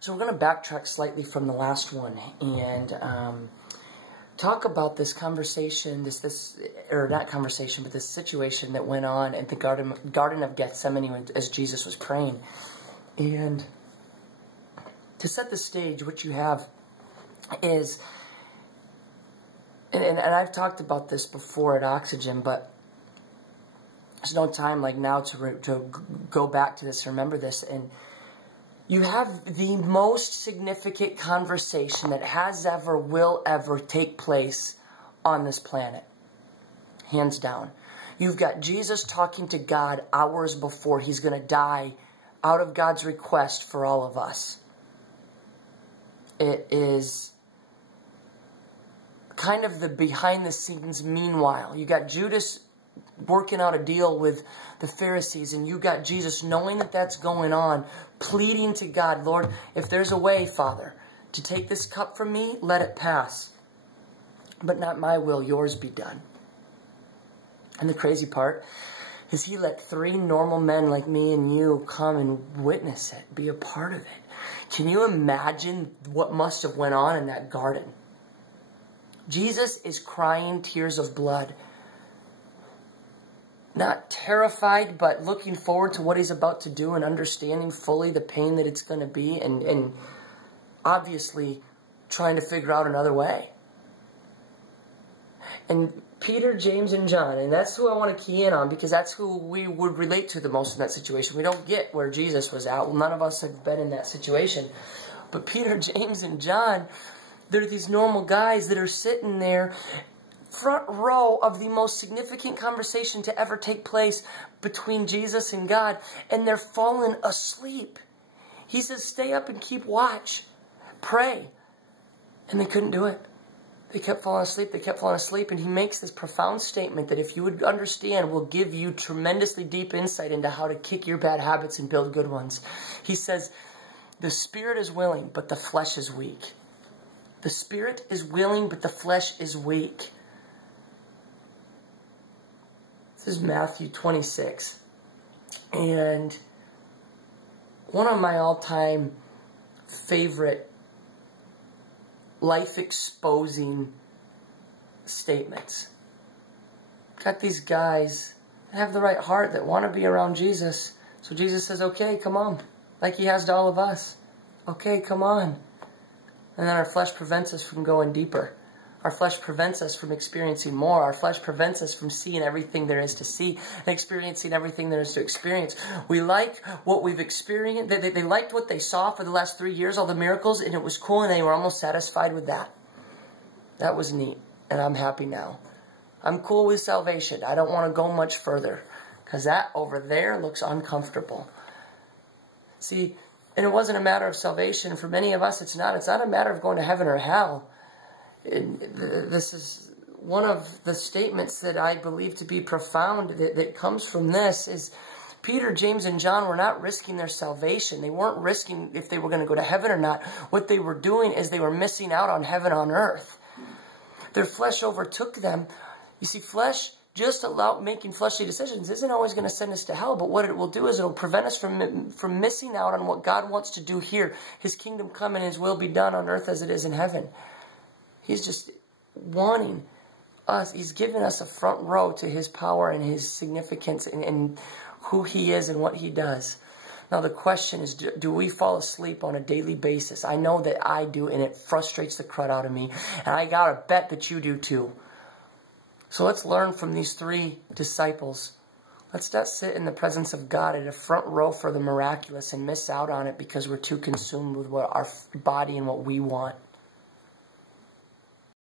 So we're going to backtrack slightly from the last one and talk about this conversation, or not conversation, but this situation that went on at the Garden of Gethsemane as Jesus was praying. And to set the stage, what you have is, and I've talked about this before at Oxygen, but there's no time like now to go back to this, remember this, and you have the most significant conversation that has ever, will ever take place on this planet. Hands down. You've got Jesus talking to God hours before he's going to die out of God's request for all of us. It is kind of the behind the scenes meanwhile. You got Judas working out a deal with the Pharisees, and you got Jesus knowing that that's going on, pleading to God, Lord, if there's a way, Father, to take this cup from me, let it pass. But not my will, yours be done. And the crazy part is he let 3 normal men like me and you come and witness it, be a part of it. Can you imagine what must have went on in that garden? Jesus is crying tears of blood. Not terrified, but looking forward to what he's about to do and understanding fully the pain that it's going to be, and obviously trying to figure out another way. And Peter, James, and John, and that's who I want to key in on, because that's who we would relate to the most in that situation. We don't get where Jesus was at. Well, none of us have been in that situation. But Peter, James, and John, they're these normal guys that are sitting there front row of the most significant conversation to ever take place between Jesus and God, and they're falling asleep. He says, stay up and keep watch. Pray. And they couldn't do it. They kept falling asleep. They kept falling asleep. And he makes this profound statement that, if you would understand, will give you tremendously deep insight into how to kick your bad habits and build good ones. He says, the spirit is willing, but the flesh is weak. The spirit is willing, but the flesh is weak. This is Matthew 26. And one of my all-time favorite life-exposing statements. Got these guys that have the right heart, that want to be around Jesus. So Jesus says, okay, come on. Like he has to all of us. Okay, come on. And then our flesh prevents us from going deeper. Our flesh prevents us from experiencing more. Our flesh prevents us from seeing everything there is to see and experiencing everything there is to experience. We like what we've experienced. They liked what they saw for the last 3 years, all the miracles, and it was cool, and they were almost satisfied with that. That was neat, and I'm happy now. I'm cool with salvation. I don't want to go much further, because that over there looks uncomfortable. See, and it wasn't a matter of salvation. For many of us, it's not. It's not a matter of going to heaven or hell. This is one of the statements that I believe to be profound that comes from this is Peter, James, and John were not risking their salvation. They weren't risking if they were going to go to heaven or not. What they were doing is they were missing out on heaven on earth. Their flesh overtook them. You see, flesh, just making fleshly decisions isn't always going to send us to hell, but what it will do is it will prevent us from missing out on what God wants to do here. His kingdom come and his will be done on earth as it is in heaven. He's just wanting us. He's given us a front row to his power and his significance and who he is and what he does. Now the question is, do we fall asleep on a daily basis? I know that I do, and it frustrates the crud out of me. And I got to bet that you do too. So let's learn from these 3 disciples. Let's not sit in the presence of God at a front row for the miraculous and miss out on it because we're too consumed with what our body and what we want.